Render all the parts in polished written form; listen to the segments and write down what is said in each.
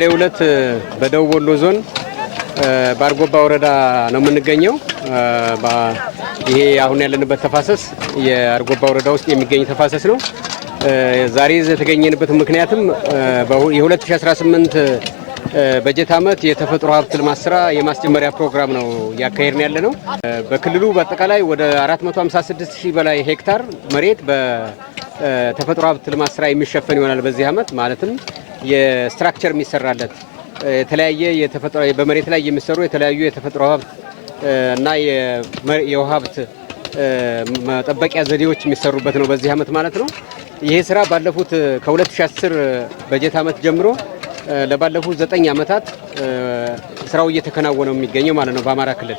በዛሬው ዕለት በደቡብ ወሎ ዞን ባርጎባ ወረዳ ነው የምንገኘው። ይሄ አሁን ያለንበት ተፋሰስ የአርጎባ ወረዳ ውስጥ የሚገኝ ተፋሰስ ነው። ዛሬ የተገኘንበት ምክንያትም የ2018 በጀት ዓመት የተፈጥሮ ሀብት ልማት ስራ የማስጀመሪያ ፕሮግራም ነው ያካሄድን ያለ ነው። በክልሉ በአጠቃላይ ወደ 456,000 በላይ ሄክታር መሬት በተፈጥሮ ሀብት ልማት ስራ የሚሸፈን ይሆናል በዚህ ዓመት። ማለትም የስትራክቸር የሚሰራለት የተለያየ የተፈጥሮ በመሬት ላይ የሚሰሩ የተለያዩ የተፈጥሮ ሀብት እና የውሃ ሀብት መጠበቂያ ዘዴዎች የሚሰሩበት ነው በዚህ ዓመት ማለት ነው። ይሄ ስራ ባለፉት ከ2010 በጀት ዓመት ጀምሮ ለባለፉት 9 ዓመታት ስራው እየተከናወነ የሚገኘው ማለት ነው በአማራ ክልል።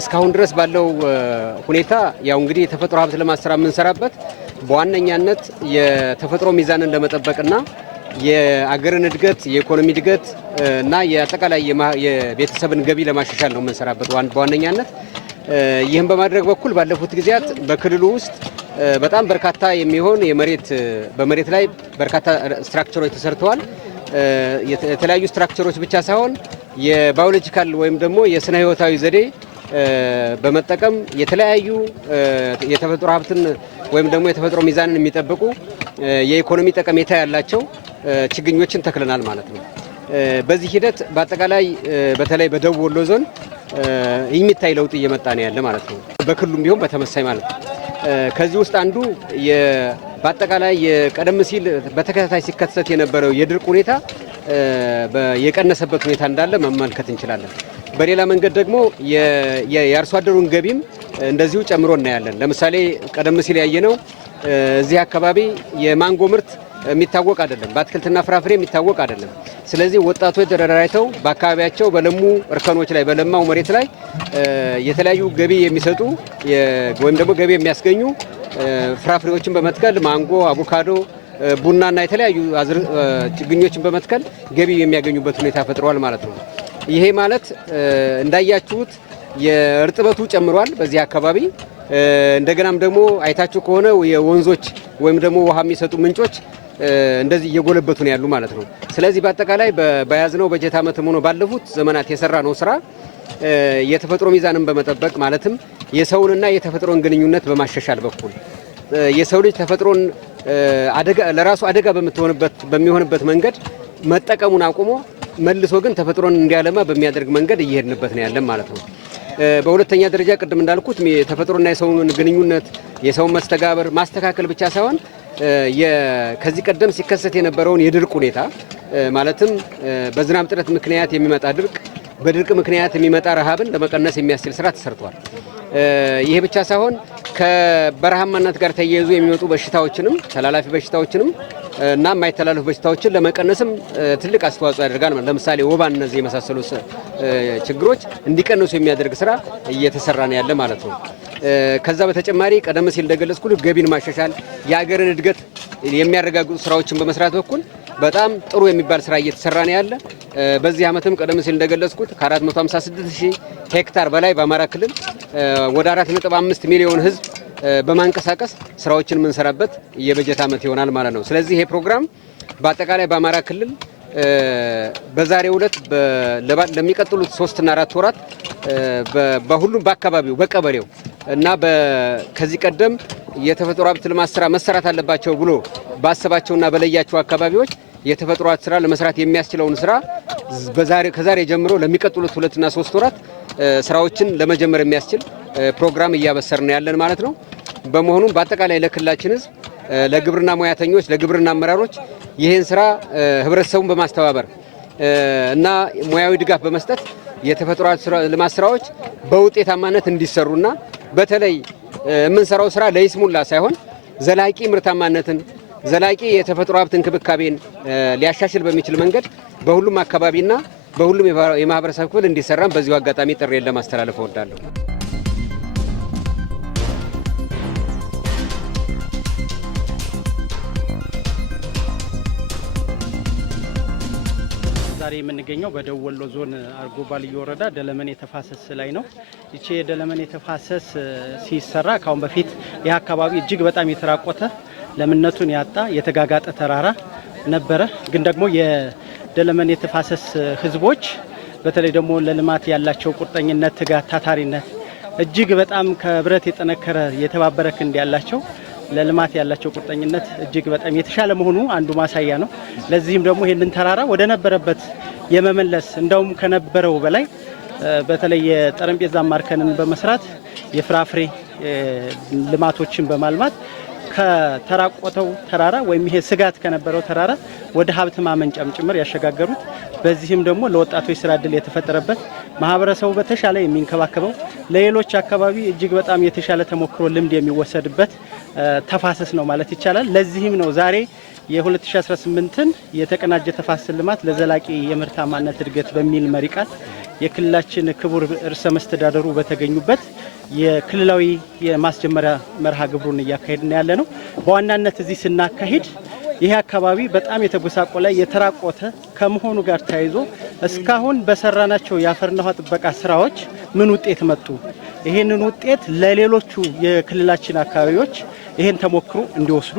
እስካሁን ድረስ ባለው ሁኔታ ያው እንግዲህ የተፈጥሮ ሀብት ልማት ስራ የምንሰራበት በዋነኛነት የተፈጥሮ ሚዛንን ለመጠበቅና የአገርን እድገት የኢኮኖሚ እድገት እና የአጠቃላይ የቤተሰብን ገቢ ለማሻሻል ነው የምንሰራበት በዋነኛነት። ይህን በማድረግ በኩል ባለፉት ጊዜያት በክልሉ ውስጥ በጣም በርካታ የሚሆን በመሬት ላይ በርካታ ስትራክቸሮች ተሰርተዋል። የተለያዩ ስትራክቸሮች ብቻ ሳይሆን የባዮሎጂካል ወይም ደግሞ የስነ ህይወታዊ ዘዴ በመጠቀም የተለያዩ የተፈጥሮ ሀብትን ወይም ደግሞ የተፈጥሮ ሚዛንን የሚጠብቁ የኢኮኖሚ ጠቀሜታ ያላቸው ችግኞችን ተክለናል ማለት ነው። በዚህ ሂደት በአጠቃላይ በተለይ በደቡብ ወሎ ዞን የሚታይ ለውጥ እየመጣ ነው ያለ ማለት ነው። በክልሉም ቢሆን በተመሳይ ማለት ነው። ከዚህ ውስጥ አንዱ በአጠቃላይ ቀደም ሲል በተከታታይ ሲከሰት የነበረው የድርቅ ሁኔታ የቀነሰበት ሁኔታ እንዳለ መመልከት እንችላለን። በሌላ መንገድ ደግሞ የአርሶ አደሩን ገቢም እንደዚሁ ጨምሮ እናያለን። ለምሳሌ ቀደም ሲል ያየነው እዚህ አካባቢ የማንጎ ምርት የሚታወቅ አይደለም፣ በአትክልትና ፍራፍሬ የሚታወቅ አይደለም። ስለዚህ ወጣቶች ተደራጅተው በአካባቢያቸው በለሙ እርከኖች ላይ በለማው መሬት ላይ የተለያዩ ገቢ የሚሰጡ ወይም ደግሞ ገቢ የሚያስገኙ ፍራፍሬዎችን በመትከል ማንጎ፣ አቮካዶ፣ ቡናና የተለያዩ ችግኞችን በመትከል ገቢ የሚያገኙበት ሁኔታ ፈጥሯል ማለት ነው። ይሄ ማለት እንዳያችሁት የእርጥበቱ ጨምሯል በዚህ አካባቢ። እንደገናም ደግሞ አይታችሁ ከሆነ የወንዞች ወይም ደግሞ ውሃ የሚሰጡ ምንጮች እንደዚህ እየጎለበቱ ነው ያሉ ማለት ነው። ስለዚህ በአጠቃላይ በያዝነው በጀት ዓመትም ሆኖ ባለፉት ዘመናት የሰራ ነው ስራ የተፈጥሮ ሚዛንን በመጠበቅ ማለትም የሰውንና የተፈጥሮን ግንኙነት በማሻሻል በኩል የሰው ልጅ ተፈጥሮን ለራሱ አደጋ በሚሆንበት መንገድ መጠቀሙን አቁሞ መልሶ ግን ተፈጥሮን እንዲያለማ በሚያደርግ መንገድ እየሄድንበት ነው ያለን ማለት ነው። በሁለተኛ ደረጃ ቅድም እንዳልኩት የተፈጥሮና የሰውን ግንኙነት የሰውን መስተጋብር ማስተካከል ብቻ ሳይሆን ከዚህ ቀደም ሲከሰት የነበረውን የድርቅ ሁኔታ ማለትም በዝናብ እጥረት ምክንያት የሚመጣ ድርቅ፣ በድርቅ ምክንያት የሚመጣ ረሃብን ለመቀነስ የሚያስችል ስራ ተሰርቷል። ይሄ ብቻ ሳይሆን ከበረሃማነት ጋር ተያይዞ የሚመጡ በሽታዎችንም ተላላፊ በሽታዎችንም እና የማይተላለፉ በሽታዎችን ለመቀነስም ትልቅ አስተዋጽኦ ያደርጋል። ለምሳሌ ወባን፣ እነዚህ የመሳሰሉ ችግሮች እንዲቀንሱ የሚያደርግ ስራ እየተሰራ ነው ያለ ማለት ነው። ከዛ በተጨማሪ ቀደም ሲል እንደገለጽኩት ገቢን ማሻሻል የሀገርን እድገት የሚያረጋግጡ ስራዎችን በመስራት በኩል በጣም ጥሩ የሚባል ስራ እየተሰራ ነው ያለ። በዚህ ዓመትም ቀደም ሲል እንደገለጽኩት ከ456,000 ሄክታር በላይ በአማራ ክልል ወደ 4.5 ሚሊዮን ህዝብ በማንቀሳቀስ ስራዎችን የምንሰራበት የበጀት ዓመት ይሆናል ማለት ነው። ስለዚህ ይሄ ፕሮግራም በአጠቃላይ በአማራ ክልል በዛሬው ዕለት ለሚቀጥሉት 3 እና 4 ወራት በሁሉም በአካባቢው በቀበሌው እና ከዚህ ቀደም የተፈጥሮ ሀብት ልማት ስራ መሰራት አለባቸው ብሎ ባሰባቸውና በለያቸው አካባቢዎች የተፈጥሮ ሀብት ስራ ለመስራት የሚያስችለውን ስራ ከዛሬ ጀምሮ ለሚቀጥሉት 2 እና 3 ወራት ስራዎችን ለመጀመር የሚያስችል ፕሮግራም እያበሰርን ያለን ማለት ነው። በመሆኑም በአጠቃላይ ለክልላችን ህዝብ፣ ለግብርና ሙያተኞች፣ ለግብርና አመራሮች ይህን ስራ ህብረተሰቡን በማስተባበር እና ሙያዊ ድጋፍ በመስጠት የተፈጥሮ ልማት ስራዎች በውጤታማነት እንዲሰሩና በተለይ የምንሰራው ስራ ለይስሙላ ሳይሆን ዘላቂ ምርታማነትን ዘላቂ የተፈጥሮ ሀብት እንክብካቤን ሊያሻሽል በሚችል መንገድ በሁሉም አካባቢና በሁሉም የማህበረሰብ ክፍል እንዲሰራም በዚሁ አጋጣሚ ጥሪዬን ለማስተላለፍ እወዳለሁ። ዛሬ የምንገኘው በደቡብ ወሎ ዞን አርጎባ ልዩ ወረዳ ደለመኔ ተፋሰስ ላይ ነው። ይቺ የደለመኔ ተፋሰስ ሲሰራ ካሁን በፊት ይህ አካባቢ እጅግ በጣም የተራቆተ ለምነቱን ያጣ የተጋጋጠ ተራራ ነበረ። ግን ደግሞ ደለመኔ የተፋሰስ ህዝቦች በተለይ ደግሞ ለልማት ያላቸው ቁርጠኝነት፣ ትጋት፣ ታታሪነት እጅግ በጣም ከብረት የጠነከረ የተባበረ ክንድ ያላቸው ለልማት ያላቸው ቁርጠኝነት እጅግ በጣም የተሻለ መሆኑ አንዱ ማሳያ ነው። ለዚህም ደግሞ ይሄንን ተራራ ወደ ነበረበት የመመለስ እንደውም ከነበረው በላይ በተለይ የጠረጴዛ ማርከንን በመስራት የፍራፍሬ ልማቶችን በማልማት ከተራቆተው ተራራ ወይም ይሄ ስጋት ከነበረው ተራራ ወደ ሀብት ማመንጫም ጭምር ያሸጋገሩት በዚህም ደግሞ ለወጣቶች ስራ እድል የተፈጠረበት ማህበረሰቡ በተሻለ የሚንከባከበው ለሌሎች አካባቢ እጅግ በጣም የተሻለ ተሞክሮ ልምድ የሚወሰድበት ተፋሰስ ነው ማለት ይቻላል። ለዚህም ነው ዛሬ የ2018ን የተቀናጀ ተፋሰስ ልማት ለዘላቂ የምርታማነት እድገት በሚል መሪ ቃል የክልላችን ክቡር ርዕሰ መስተዳደሩ በተገኙበት የክልላዊ የማስጀመሪያ መርሃ ግብሩን እያካሄድን ያለ ነው። በዋናነት እዚህ ስናካሂድ ይሄ አካባቢ በጣም የተጎሳቆለ የተራቆተ ከመሆኑ ጋር ተያይዞ እስካሁን በሰራናቸው የአፈርና ውሃ ጥበቃ ስራዎች ምን ውጤት መጡ፣ ይሄንን ውጤት ለሌሎቹ የክልላችን አካባቢዎች ይሄን ተሞክሮ እንዲወስዱ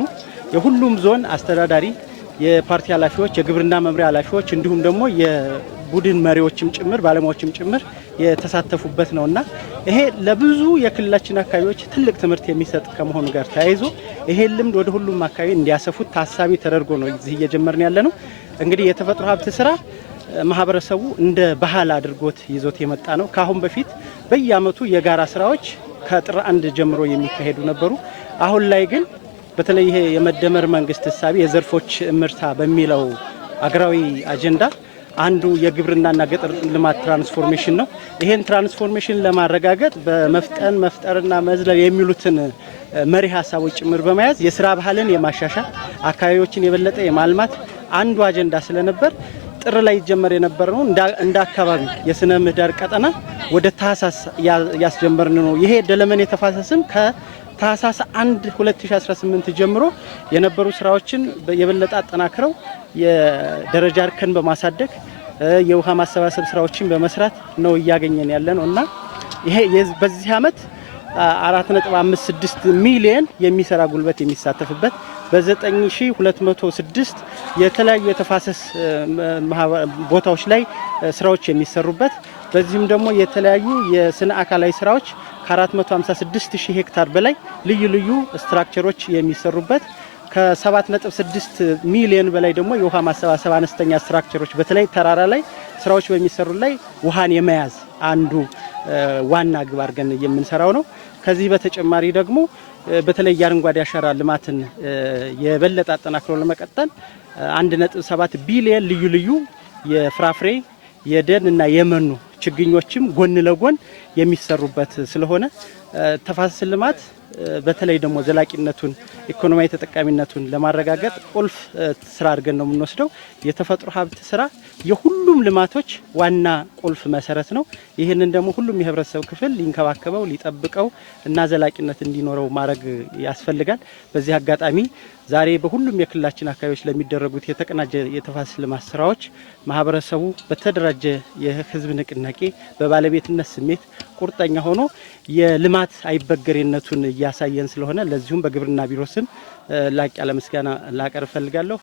የሁሉም ዞን አስተዳዳሪ፣ የፓርቲ ኃላፊዎች፣ የግብርና መምሪያ ኃላፊዎች እንዲሁም ደግሞ የቡድን መሪዎችም ጭምር ባለሙያዎችም ጭምር የተሳተፉበት ነውና ይሄ ለብዙ የክልላችን አካባቢዎች ትልቅ ትምህርት የሚሰጥ ከመሆኑ ጋር ተያይዞ ይሄ ልምድ ወደ ሁሉም አካባቢ እንዲያሰፉት ታሳቢ ተደርጎ ነው እዚህ እየጀመርን ያለ ነው። እንግዲህ የተፈጥሮ ሀብት ስራ ማህበረሰቡ እንደ ባህል አድርጎት ይዞት የመጣ ነው። ከአሁን በፊት በየአመቱ የጋራ ስራዎች ከጥር 1 ጀምሮ የሚካሄዱ ነበሩ። አሁን ላይ ግን በተለይ ይሄ የመደመር መንግስት እሳቤ የዘርፎች እምርታ በሚለው አገራዊ አጀንዳ አንዱ የግብርናና ገጠር ልማት ትራንስፎርሜሽን ነው። ይሄን ትራንስፎርሜሽን ለማረጋገጥ በመፍጠን መፍጠርና መዝለል የሚሉትን መሪ ሀሳቦች ጭምር በመያዝ የስራ ባህልን የማሻሻል አካባቢዎችን የበለጠ የማልማት አንዱ አጀንዳ ስለነበር ጥር ላይ ይጀመር የነበረው እንደ አካባቢ የስነ ምህዳር ቀጠና ወደ ታህሳስ ያስጀመርን ነው። ይሄ ደለመኔ የተፋሰስም ከታህሳስ 1 2018 ጀምሮ የነበሩ ስራዎችን የበለጠ አጠናክረው የደረጃ እርከን በማሳደግ የውሃ ማሰባሰብ ስራዎችን በመስራት ነው እያገኘን ያለ ነው እና ይሄ በዚህ አመት 4.56 ሚሊዮን የሚሰራ ጉልበት የሚሳተፍበት በ9206 የተለያዩ የተፋሰስ ቦታዎች ላይ ስራዎች የሚሰሩበት በዚህም ደግሞ የተለያዩ የስነ አካላዊ ስራዎች ከ456,000 ሄክታር በላይ ልዩ ልዩ ስትራክቸሮች የሚሰሩበት ከ7.6 ሚሊዮን በላይ ደግሞ የውሃ ማሰባሰብ አነስተኛ ስትራክቸሮች በተለይ ተራራ ላይ ስራዎች በሚሰሩ ላይ ውሃን የመያዝ አንዱ ዋና ግብ አድርገን የምንሰራው ነው። ከዚህ በተጨማሪ ደግሞ በተለይ የአረንጓዴ አሻራ ልማትን የበለጠ አጠናክሮ ለመቀጠል 1.7 ቢሊዮን ልዩ ልዩ የፍራፍሬ የደን እና የመኖ ችግኞችም ጎን ለጎን የሚሰሩበት ስለሆነ ተፋሰስ ልማት በተለይ ደግሞ ዘላቂነቱን ኢኮኖሚያዊ ተጠቃሚነቱን ለማረጋገጥ ቁልፍ ስራ አድርገን ነው የምንወስደው። የተፈጥሮ ሀብት ስራ የሁሉም ልማቶች ዋና ቁልፍ መሰረት ነው። ይህንን ደግሞ ሁሉም የህብረተሰብ ክፍል ሊንከባከበው ሊጠብቀው እና ዘላቂነት እንዲኖረው ማድረግ ያስፈልጋል። በዚህ አጋጣሚ ዛሬ በሁሉም የክልላችን አካባቢዎች ለሚደረጉት የተቀናጀ የተፋሰስ ልማት ስራዎች ማህበረሰቡ በተደራጀ የህዝብ ንቅናቄ በባለቤትነት ስሜት ቁርጠኛ ሆኖ የልማት አይበገሬነቱን እያሳየን ስለሆነ ለዚሁም በግብርና ቢሮ ስም ላቅ ያለ ምስጋና ላቀርብ ፈልጋለሁ።